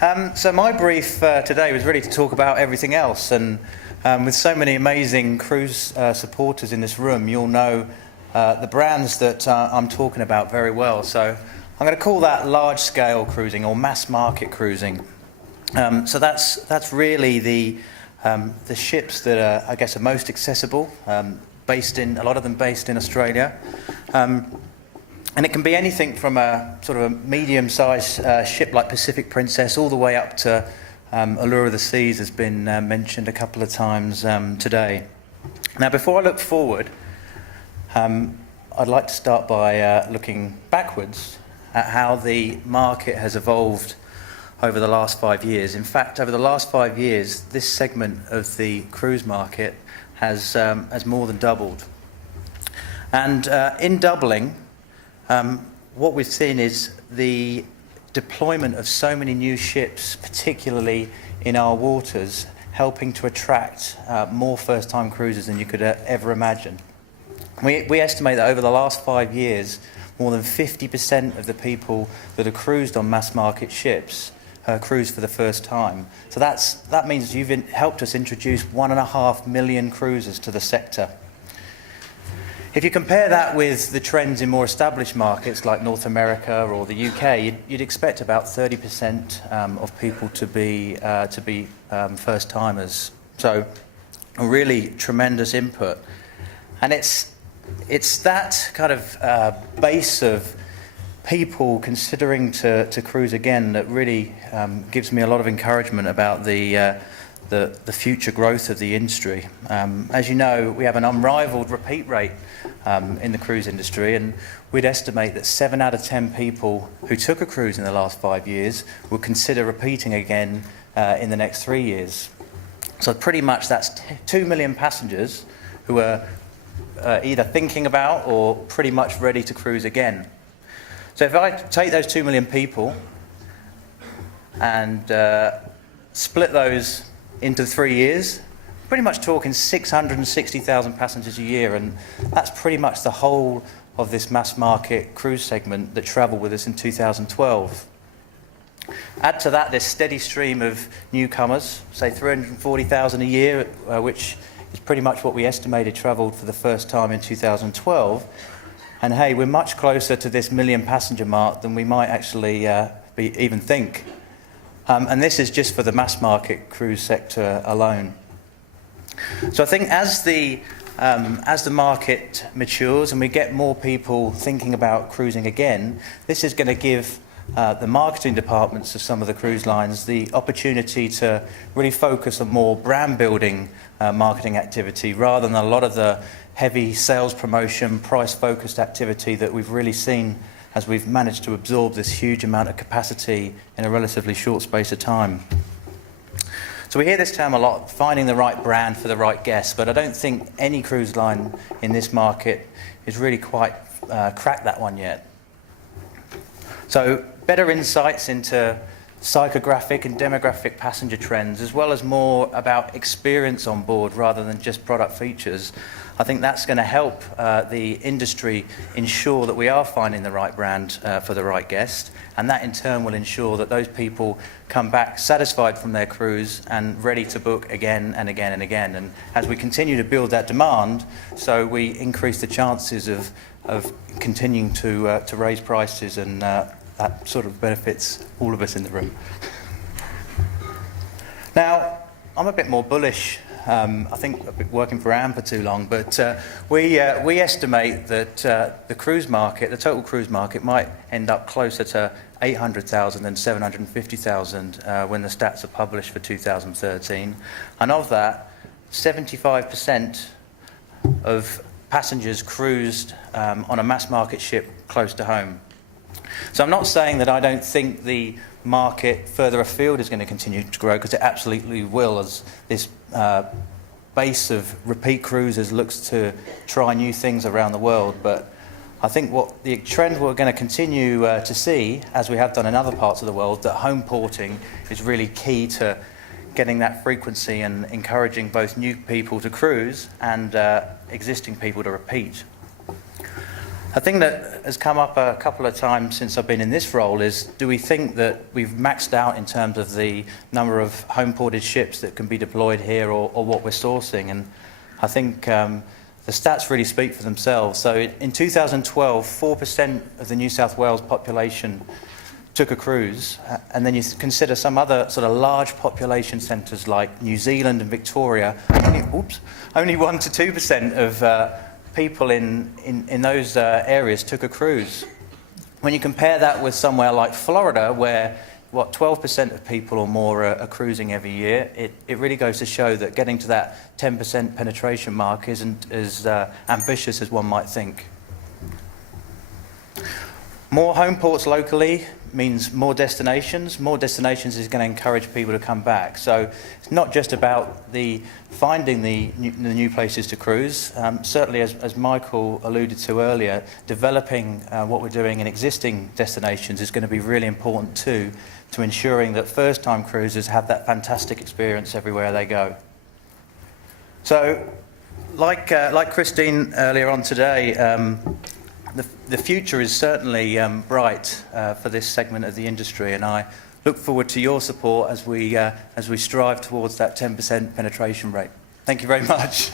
So my brief today was really to talk about everything else, and with so many amazing cruise supporters in this room, you'll know the brands that I'm talking about very well. So I'm going to call that large-scale cruising or mass-market cruising. So that's really the ships that are, I guess, are most accessible, a lot of them based in Australia. And it can be anything from a sort of a medium-sized ship like Pacific Princess all the way up to Allure of the Seas has been mentioned a couple of times today. Now, before I look forward, I'd like to start by looking backwards at how the market has evolved over the last 5 years. In fact, over the last 5 years, this segment of the cruise market has more than doubled. And in doubling, what we've seen is the deployment of so many new ships, particularly in our waters, helping to attract more first-time cruisers than you could ever imagine. We estimate that over the last 5 years, more than 50% of the people that have cruised on mass-market ships cruised for the first time. So that means you've helped us introduce 1.5 million cruisers to the sector. If you compare that with the trends in more established markets like North America or the UK, you'd expect about 30% of people to be first-timers. So a really tremendous input. And it's that kind of base of people considering to cruise again that really gives me a lot of encouragement about the future growth of the industry. As you know, we have an unrivaled repeat rate in the cruise industry, and we'd estimate that 7 out of 10 people who took a cruise in the last 5 years will consider repeating again in the next 3 years. So pretty much that's 2 million passengers who are either thinking about or pretty much ready to cruise again. So if I take those 2 million people and split those into 3 years, pretty much talking 660,000 passengers a year, and that's pretty much the whole of this mass market cruise segment that travelled with us in 2012. Add to that this steady stream of newcomers, say 340,000 a year, which is pretty much what we estimated travelled for the first time in 2012. And hey, we're much closer to this million passenger mark than we might actually even think. And this is just for the mass market cruise sector alone. So I think as the market matures and we get more people thinking about cruising again, this is going to give the marketing departments of some of the cruise lines the opportunity to really focus on more brand building marketing activity rather than a lot of the heavy sales promotion, price focused activity that we've really seen as we've managed to absorb this huge amount of capacity in a relatively short space of time. So we hear this term a lot, finding the right brand for the right guest, but I don't think any cruise line in this market has really quite cracked that one yet. So better insights into psychographic and demographic passenger trends, as well as more about experience on board rather than just product features. I think that's going to help the industry ensure that we are finding the right brand for the right guest, and that in turn will ensure that those people come back satisfied from their cruise and ready to book again and again and again. And as we continue to build that demand, so we increase the chances of continuing to raise prices, and that sort of benefits all of us in the room. Now, I'm a bit more bullish. I think I've been working for Anne for too long, but we estimate that the cruise market, the total cruise market, might end up closer to 800,000 than 750,000 when the stats are published for 2013. And of that, 75% of passengers cruised on a mass market ship close to home. So I'm not saying that I don't think the market further afield is going to continue to grow, because it absolutely will, as this base of repeat cruisers looks to try new things around the world. But I think what the trend we're going to continue to see, as we have done in other parts of the world, that home porting is really key to getting that frequency and encouraging both new people to cruise and existing people to repeat. I think that has come up a couple of times since I've been in this role is, do we think that we've maxed out in terms of the number of home-ported ships that can be deployed here or what we're sourcing? And I think the stats really speak for themselves. So in 2012, 4% of the New South Wales population took a cruise, and then you consider some other sort of large population centres like New Zealand and Victoria, only 1 to 2% of people in those areas took a cruise. When you compare that with somewhere like Florida, where 12% of people or more are cruising every year, it really goes to show that getting to that 10% penetration mark isn't as ambitious as one might think. More home ports locally means more destinations. More destinations is going to encourage people to come back. So it's not just about finding the new places to cruise. Certainly, as Michael alluded to earlier, developing what we're doing in existing destinations is going to be really important too, to ensuring that first-time cruisers have that fantastic experience everywhere they go. So, like Christine earlier on today, the future is certainly bright for this segment of the industry, and I look forward to your support as we strive towards that 10% penetration rate. Thank you very much.